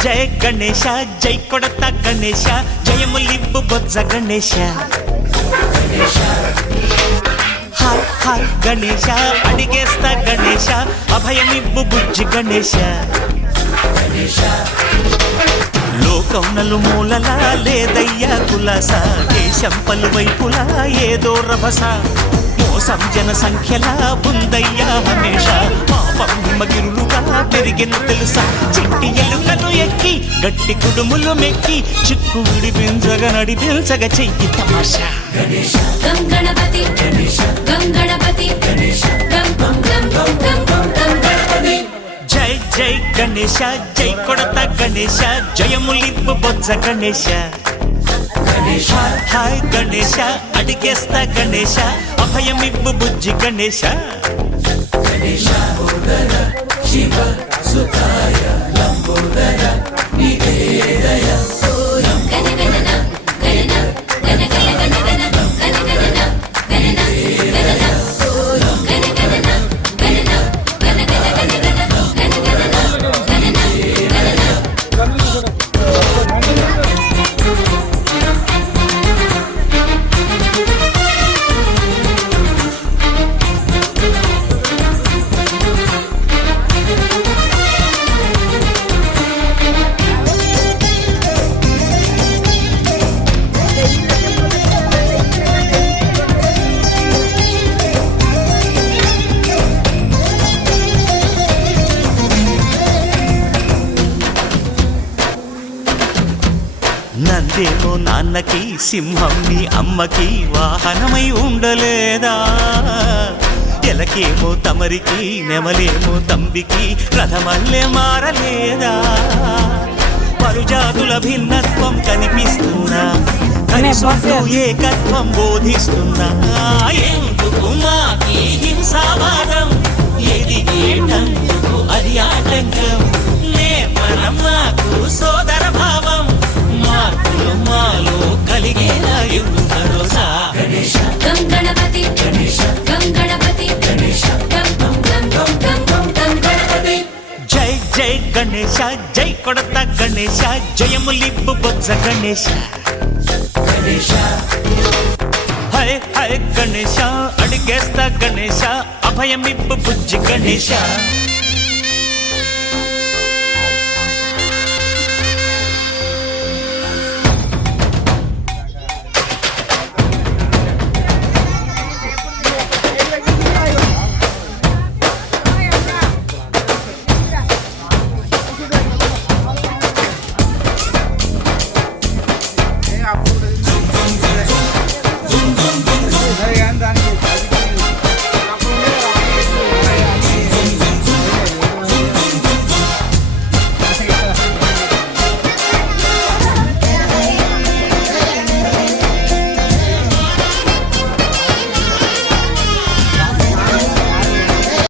జయ గణేశ జై కొడత గణేశ జయములిబ్బు బొజ్జ Ganesha hi hi Ganesha అడిగేస్తా Ganesha అభయమిబ్బు బుజ్జి గణేశ లోకం నలుమూలలా లేదయ్యా కులాస దేశం పలువైపులా ఏదో రభస మోసం జన సంఖ్యలా ఉందయ్యా హమేష పాపం హిమగిరులుగా పెరిగిన తెలుసా చిట్టి ఎలుకలు ఎక్కి గట్టి కుడుములు మెక్కి చిక్కు విడిపించగ నడిపించగ చెయ్యి తమాషా గం గణపతి గం గణపతి జై జై గణేశ జై కొడత గణేశ జయములిబ్బు బొజ్జ గణేశ హాయ్ గణేశ అడిగేస్తా గణేశ అభయమిబ్బు బుజ్జి గణేశ శివ సుతాయ లంబోదర నివేదయ నందేమో నాన్నకి సింహం నీ అమ్మకి వాహనమై ఉండలేదా ఎలకేమో తమరికి నెమలేమో తంబికి రథమల్లే మారలేదా పలుజాతుల భిన్నత్వం కనిపిస్తున్నా కలిసొస్తూ ఏకత్వం బోధిస్తున్నా ఎందుకు మాకి హింసావాదం ఎదిగేటందుకు అది ఆటంకం నేపరం మాకు సోదర భావం మార్పులు మాలో కలిగేలా భరోసా గం గణపతి గం గణపతి జై జై గణేశ జై కొడత గణేశ జయములిబ్బు బొజ్జ గణేశ హై హై గణేశ అడిగేస్తా గణేశ అభయమిబ్బు బుజ్జి గణేశ